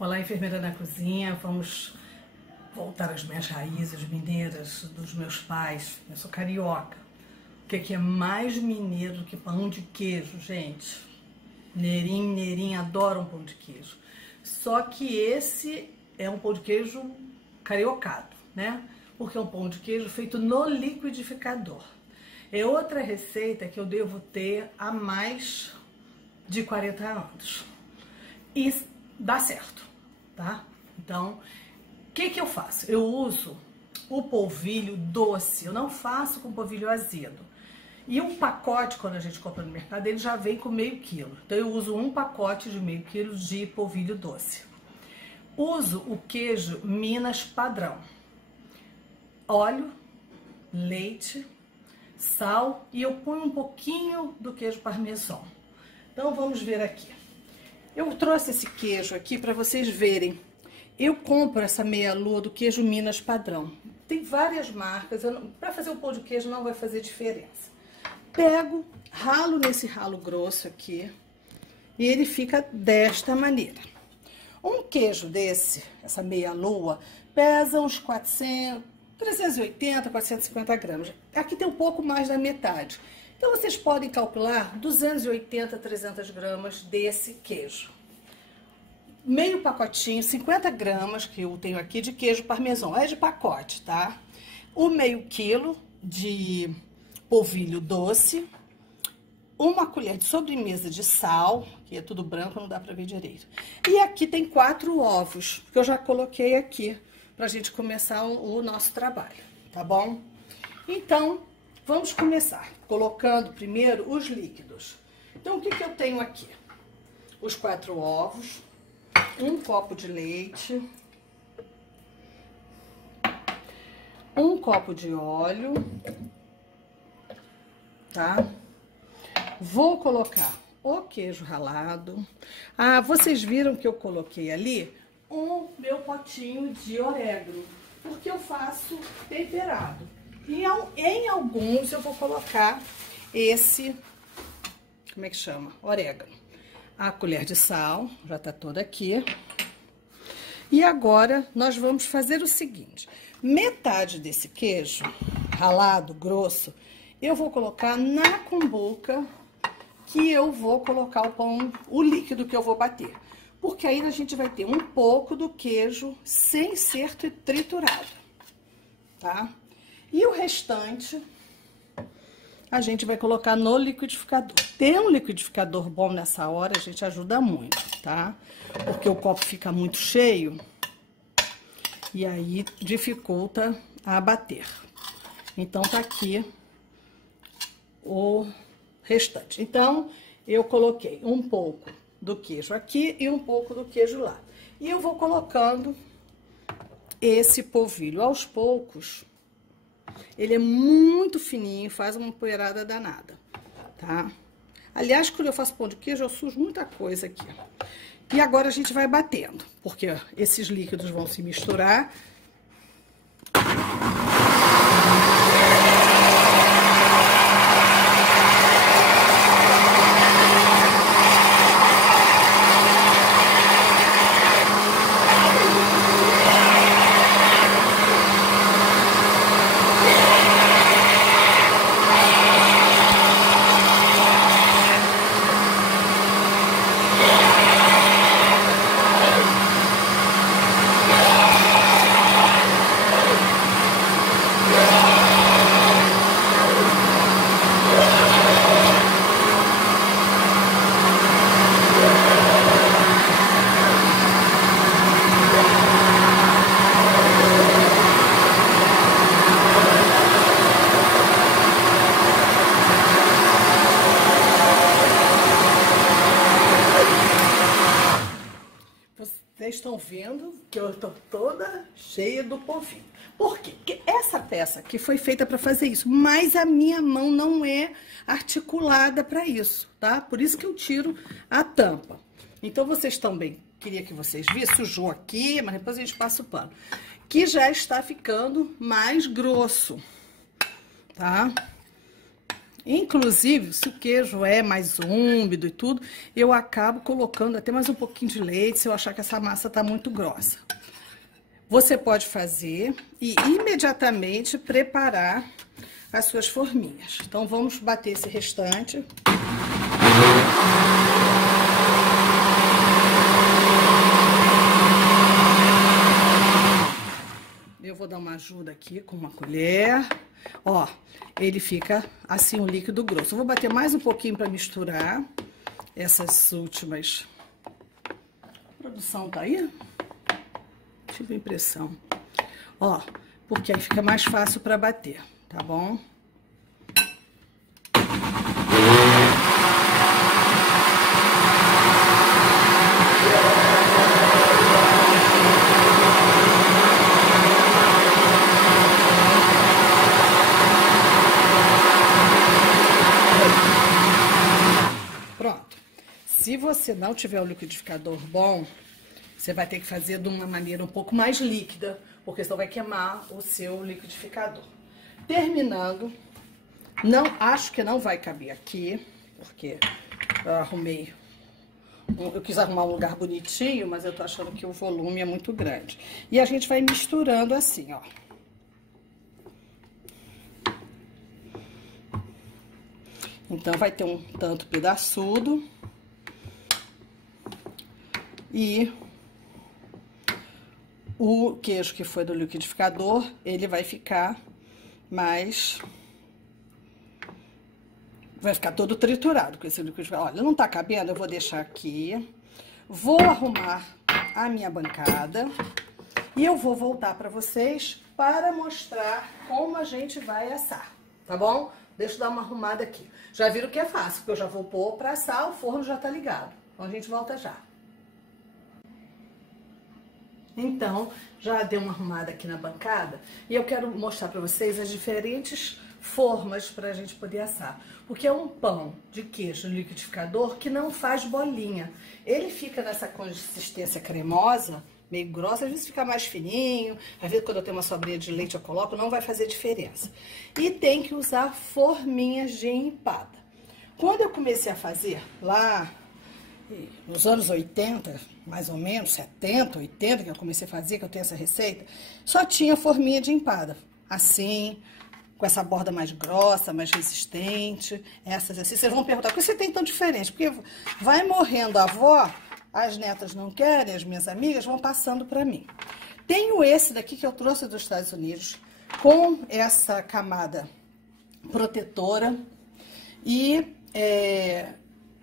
Olá, enfermeira na cozinha. Vamos voltar às minhas raízes mineiras, dos meus pais. Eu sou carioca. O que é mais mineiro do que pão de queijo, gente? Mineirinho, adoram pão de queijo. Só que esse é um pão de queijo cariocado, né? Porque é um pão de queijo feito no liquidificador. É outra receita que eu devo ter há mais de 40 anos. E dá certo, tá? Então, o que eu faço? Eu uso o polvilho doce, eu não faço com polvilho azedo. E um pacote, quando a gente compra no mercado, ele já vem com meio quilo. Então, eu uso um pacote de meio quilo de polvilho doce. Uso o queijo Minas padrão. Óleo, leite, sal e eu ponho um pouquinho do queijo parmesão. Então, vamos ver aqui. Eu trouxe esse queijo aqui para vocês verem. Eu compro essa meia-lua do queijo Minas padrão. Tem várias marcas, para fazer o pão de queijo não vai fazer diferença. Pego, ralo nesse ralo grosso aqui e ele fica desta maneira. Um queijo desse, essa meia-lua, pesa uns 380, 450 gramas. Aqui tem um pouco mais da metade. Então, vocês podem calcular 280, 300 gramas desse queijo. Meio pacotinho, 50 gramas, que eu tenho aqui, de queijo parmesão. É de pacote, tá? O meio quilo de polvilho doce. Uma colher de sobremesa de sal, que é tudo branco, não dá pra ver direito. E aqui tem 4 ovos, que eu já coloquei aqui, pra gente começar o nosso trabalho, tá bom? Então, vamos começar colocando primeiro os líquidos. Então, o que eu tenho aqui? Os 4 ovos, um copo de leite, um copo de óleo, tá? Vou colocar o queijo ralado. Ah, vocês viram que eu coloquei ali o meu potinho de orégano, porque eu faço temperado. E em alguns eu vou colocar esse, como é que chama? Orégano. A colher de sal, já tá toda aqui. E agora nós vamos fazer o seguinte: metade desse queijo ralado, grosso, eu vou colocar na cumbuca que eu vou colocar o pão, o líquido que eu vou bater. Porque aí a gente vai ter um pouco do queijo sem ser triturado, tá? E o restante a gente vai colocar no liquidificador. Ter um liquidificador bom nessa hora, a gente ajuda muito, tá? Porque o copo fica muito cheio e aí dificulta a bater. Então, tá aqui o restante. Então, eu coloquei um pouco do queijo aqui e um pouco do queijo lá. E eu vou colocando esse polvilho aos poucos. Ele é muito fininho, faz uma poeirada danada, tá? Aliás, quando eu faço pão de queijo, eu sujo muita coisa aqui. E agora a gente vai batendo, porque esses líquidos vão se misturar. Vocês estão vendo que eu tô toda cheia do polvilho. Por quê? Porque essa peça aqui foi feita para fazer isso, mas a minha mão não é articulada para isso, tá? Por isso que eu tiro a tampa. Então, vocês também, queria que vocês vissem, sujou aqui, mas depois a gente passa o pano, que já está ficando mais grosso, tá? Inclusive, se o queijo é mais úmido e tudo, eu acabo colocando até mais um pouquinho de leite se eu achar que essa massa tá muito grossa. Você pode fazer e imediatamente preparar as suas forminhas. Então, vamos bater esse restante. Eu vou dar uma ajuda aqui com uma colher. Ó, ele fica assim, um líquido grosso. Eu vou bater mais um pouquinho para misturar essas últimas. A produção tá aí? Tive a impressão. Ó, porque aí fica mais fácil para bater, tá bom? Se você não tiver o liquidificador bom, você vai ter que fazer de uma maneira um pouco mais líquida, porque senão vai queimar o seu liquidificador. Terminando, acho que não vai caber aqui, porque eu quis arrumar um lugar bonitinho, mas eu tô achando que o volume é muito grande. E a gente vai misturando assim, ó. Então, vai ter um tanto pedaçudo. E o queijo que foi do liquidificador, ele vai ficar mais... Vai ficar todo triturado com esse liquidificador. Olha, não tá cabendo, eu vou deixar aqui. Vou arrumar a minha bancada. E eu vou voltar para vocês para mostrar como a gente vai assar, tá bom? Deixa eu dar uma arrumada aqui. Já viram que é fácil, porque eu já vou pôr para assar, o forno já tá ligado. Então, a gente volta já. Então, já dei uma arrumada aqui na bancada e eu quero mostrar para vocês as diferentes formas para a gente poder assar. Porque é um pão de queijo no liquidificador que não faz bolinha. Ele fica nessa consistência cremosa, meio grossa, às vezes fica mais fininho, às vezes quando eu tenho uma sobrinha de leite eu coloco, não vai fazer diferença. E tem que usar forminhas de empada. Quando eu comecei a fazer lá nos anos 80, mais ou menos, 70, 80, que eu comecei a fazer, que eu tenho essa receita, só tinha forminha de empada, assim, com essa borda mais grossa, mais resistente, essas assim. Vocês vão perguntar, por que você tem tão diferente? Porque vai morrendo a avó, as netas não querem, as minhas amigas vão passando para mim. Tenho esse daqui que eu trouxe dos Estados Unidos, com essa camada protetora e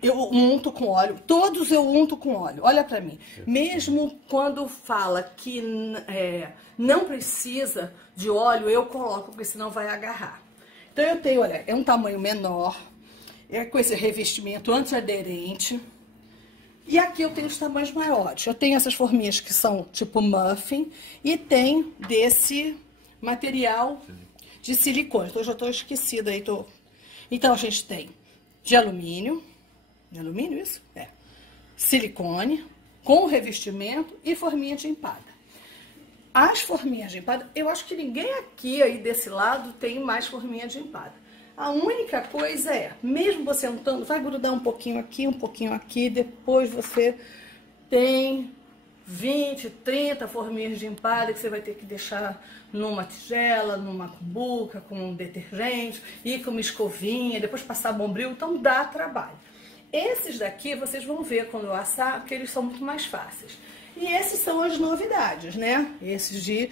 eu unto com óleo, todos eu unto com óleo, olha pra mim. Mesmo quando fala que não precisa de óleo, eu coloco, porque senão vai agarrar. Então eu tenho, olha, é um tamanho menor, com esse revestimento antiaderente. E aqui eu tenho os tamanhos maiores. Eu tenho essas forminhas que são tipo muffin e tem desse material de silicone. Então eu já tô esquecida aí. Então a gente tem de alumínio. De alumínio isso? É. Silicone, com revestimento e forminha de empada. As forminhas de empada, eu acho que ninguém aqui aí desse lado tem mais forminha de empada. A única coisa mesmo você untando, vai grudar um pouquinho aqui, depois você tem 20, 30 forminhas de empada que você vai ter que deixar numa tigela, numa cumbuca, com um detergente, e com uma escovinha, depois passar bombril, então dá trabalho. Esses daqui vocês vão ver quando eu assar, porque eles são muito mais fáceis. E esses são as novidades, né? Esses de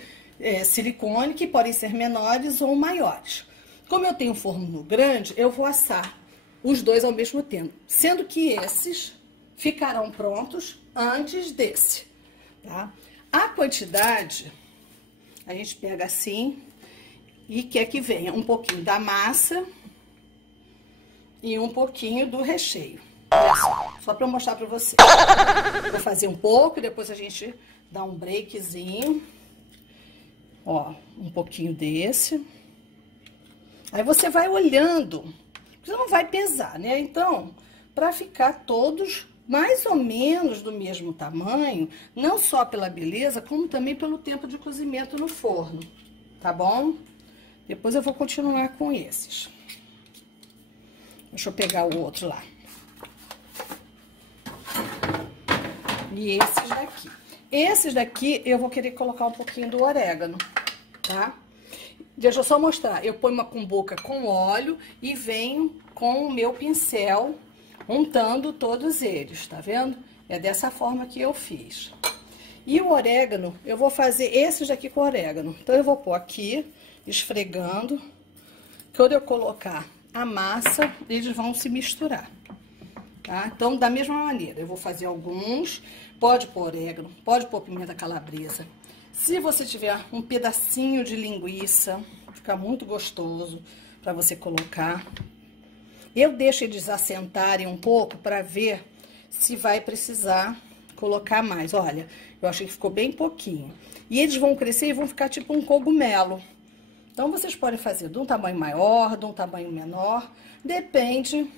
silicone, que podem ser menores ou maiores. Como eu tenho um forno grande, eu vou assar os dois ao mesmo tempo. Sendo que esses ficarão prontos antes desse, tá? A quantidade, a gente pega assim e quer que venha um pouquinho da massa e um pouquinho do recheio. Olha só para eu mostrar para vocês. Vou fazer um pouco e depois a gente dá um breakzinho. Ó, um pouquinho desse. Aí você vai olhando, você não vai pesar, né? Então, para ficar todos mais ou menos do mesmo tamanho, não só pela beleza, como também pelo tempo de cozimento no forno, tá bom? Depois eu vou continuar com esses. Deixa eu pegar o outro lá. E esses daqui. Esses daqui eu vou querer colocar um pouquinho do orégano, tá? Deixa eu só mostrar. Eu ponho uma cumbuca com óleo e venho com o meu pincel untando todos eles, tá vendo? É dessa forma que eu fiz. E o orégano, eu vou fazer esses daqui com orégano. Então, eu vou pôr aqui, esfregando. Quando eu colocar a massa, eles vão se misturar, tá? Então, da mesma maneira, eu vou fazer alguns. Pode pôr orégano, pode pôr pimenta calabresa. Se você tiver um pedacinho de linguiça, fica muito gostoso para você colocar. Eu deixo eles assentarem um pouco para ver se vai precisar colocar mais. Olha, eu achei que ficou bem pouquinho. E eles vão crescer e vão ficar tipo um cogumelo. Então, vocês podem fazer de um tamanho maior, de um tamanho menor. Depende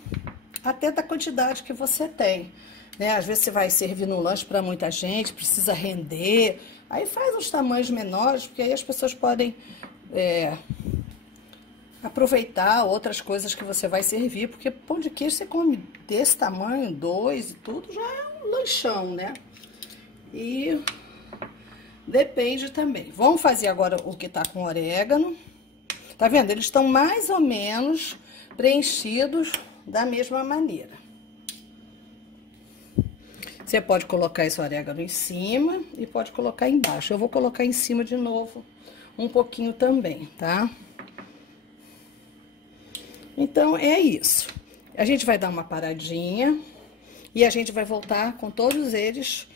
até da quantidade que você tem, né? Às vezes você vai servir no lanche para muita gente, precisa render. Aí faz uns tamanhos menores, porque aí as pessoas podem aproveitar outras coisas que você vai servir. Porque pão de queijo você come desse tamanho, 2 e tudo, já é um lanchão, né? E depende também. Vamos fazer agora o que tá com orégano. Tá vendo? Eles estão mais ou menos preenchidos da mesma maneira. Você pode colocar esse orégano em cima e pode colocar embaixo. Eu vou colocar em cima de novo um pouquinho também, tá? Então, é isso. A gente vai dar uma paradinha e a gente vai voltar com todos eles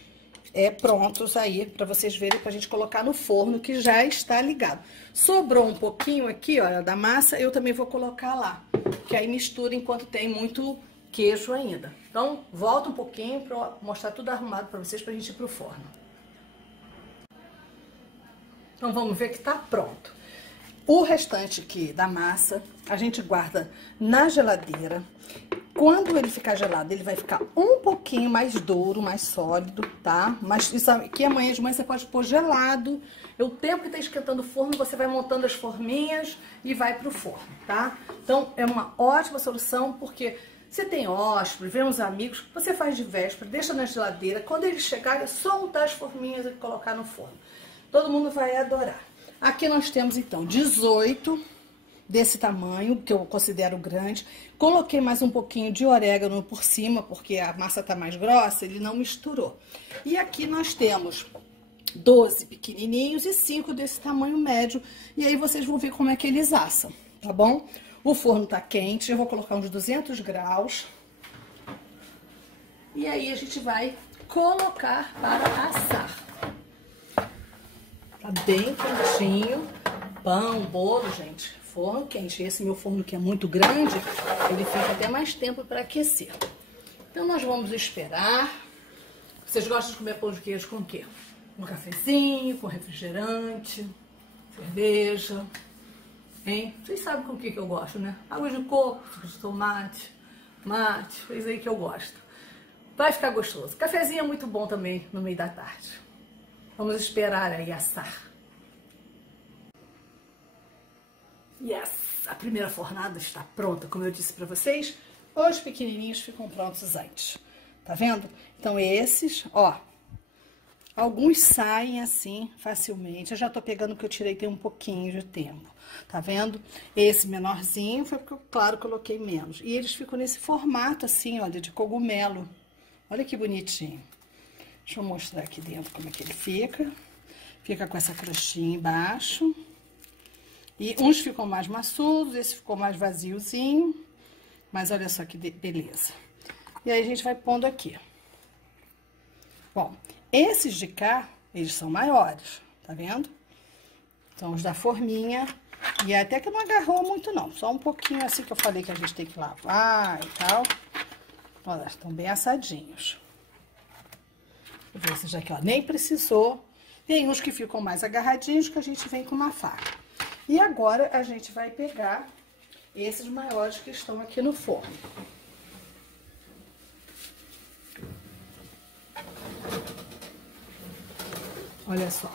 prontos aí, pra vocês verem, pra gente colocar no forno, que já está ligado. Sobrou um pouquinho aqui, olha, da massa, eu também vou colocar lá, que aí mistura enquanto tem muito queijo ainda. Então, volta um pouquinho pra mostrar tudo arrumado pra vocês, pra gente ir pro forno. Então, vamos ver que tá pronto. O restante aqui da massa, a gente guarda na geladeira. Quando ele ficar gelado, ele vai ficar um pouquinho mais duro, mais sólido, tá? Mas isso aqui amanhã de manhã você pode pôr gelado. O tempo que tá esquentando o forno, você vai montando as forminhas e vai pro forno, tá? Então, é uma ótima solução, porque você tem hóspede, vem uns amigos, você faz de véspera, deixa na geladeira. Quando ele chegar, é só untar as forminhas e colocar no forno. Todo mundo vai adorar. Aqui nós temos, então, 18 desse tamanho, que eu considero grande. Coloquei mais um pouquinho de orégano por cima, porque a massa tá mais grossa, ele não misturou. E aqui nós temos 12 pequenininhos e 5 desse tamanho médio. E aí vocês vão ver como é que eles assam, tá bom? O forno tá quente, eu vou colocar uns 200 graus. E aí a gente vai colocar para assar. Tá bem quentinho. Pão, bolo, gente. Forno quente. Esse meu forno que é muito grande, ele fica até mais tempo para aquecer. Então, nós vamos esperar. Vocês gostam de comer pão de queijo com o quê? Com cafezinho, com refrigerante, cerveja, hein? Vocês sabem com o que eu gosto, né? Água de coco, suco de tomate, mate, fez aí que eu gosto. Vai ficar gostoso. Cafezinho é muito bom também no meio da tarde. Vamos esperar aí assar. Yes! A primeira fornada está pronta, como eu disse para vocês. Os pequenininhos ficam prontos antes. Tá vendo? Então, esses, ó, alguns saem assim facilmente. Eu já tô pegando que eu tirei tem um pouquinho de tempo. Tá vendo? Esse menorzinho foi porque eu, claro, coloquei menos. E eles ficam nesse formato assim, olha, de cogumelo. Olha que bonitinho. Deixa eu mostrar aqui dentro como é que ele fica. Fica com essa crostinha embaixo. E uns ficam mais maçudos, esse ficou mais vaziozinho. Mas olha só que beleza. E aí a gente vai pondo aqui. Bom, esses de cá, eles são maiores, tá vendo? São os da forminha. E até que não agarrou muito não, só um pouquinho assim que eu falei que a gente tem que lavar e tal. Olha, estão bem assadinhos. Vou ver esses aqui, ó, nem precisou. Tem uns que ficam mais agarradinhos que a gente vem com uma faca. E agora a gente vai pegar esses maiores que estão aqui no forno. Olha só,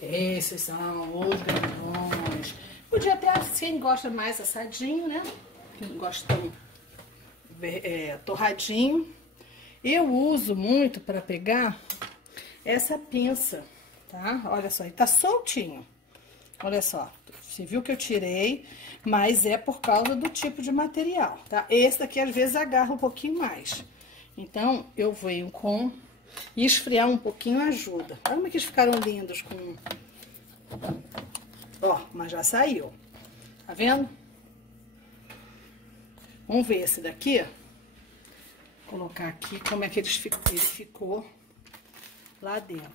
esses são os grandões. Podia até, quem gosta mais assadinho, né? Quem não gosta tão torradinho. Eu uso muito para pegar essa pinça, tá? Olha só, ele tá soltinho. Olha só, você viu que eu tirei, mas é por causa do tipo de material, tá? Esse daqui às vezes agarra um pouquinho mais. Então, eu venho com... E esfriar um pouquinho ajuda. Olha como é que eles ficaram lindos com... Ó, mas já saiu. Tá vendo? Vamos ver esse daqui. Vou colocar aqui como é que ele ficou lá dentro.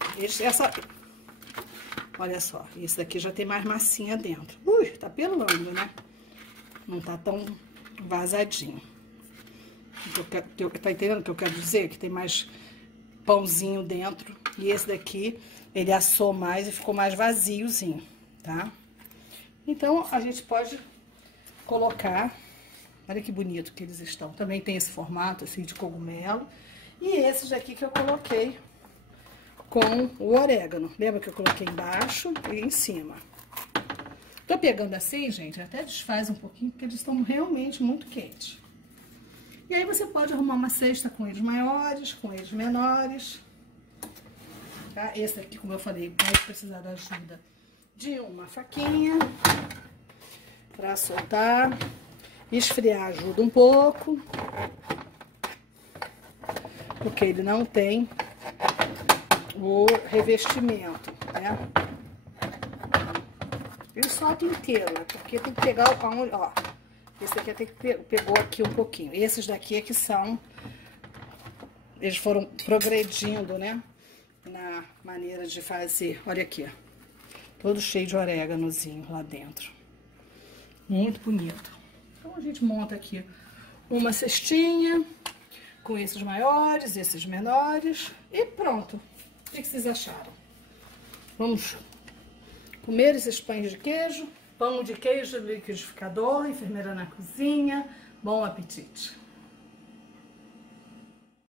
Olha só, esse daqui já tem mais massinha dentro. Ui, tá pelando, né? Não tá tão vazadinho. Tá entendendo o que eu quero dizer? Que tem mais pãozinho dentro. E esse daqui, ele assou mais e ficou mais vaziozinho, tá? Então, a gente pode colocar... Olha que bonito que eles estão. Também tem esse formato, assim, de cogumelo. E esses daqui que eu coloquei com o orégano. Lembra que eu coloquei embaixo e em cima. Tô pegando assim, gente, até desfaz um pouquinho, porque eles estão realmente muito quentes. E aí você pode arrumar uma cesta com eles maiores, com eles menores. Tá? Esse aqui, como eu falei, vai precisar da ajuda de uma faquinha para soltar. Esfriar ajuda um pouco, porque ele não tem o revestimento, né? Ele solta inteiro, né? Porque tem que pegar o pão, ó. Esse daqui até que pegou aqui um pouquinho. Esses daqui é que são... Eles foram progredindo, né? Na maneira de fazer. Olha aqui, todo cheio de oréganozinho lá dentro. Muito bonito. Então, a gente monta aqui uma cestinha com esses maiores, esses menores e pronto. O que vocês acharam? Vamos comer esses pães de queijo. Pão de queijo liquidificador, enfermeira na cozinha. Bom apetite!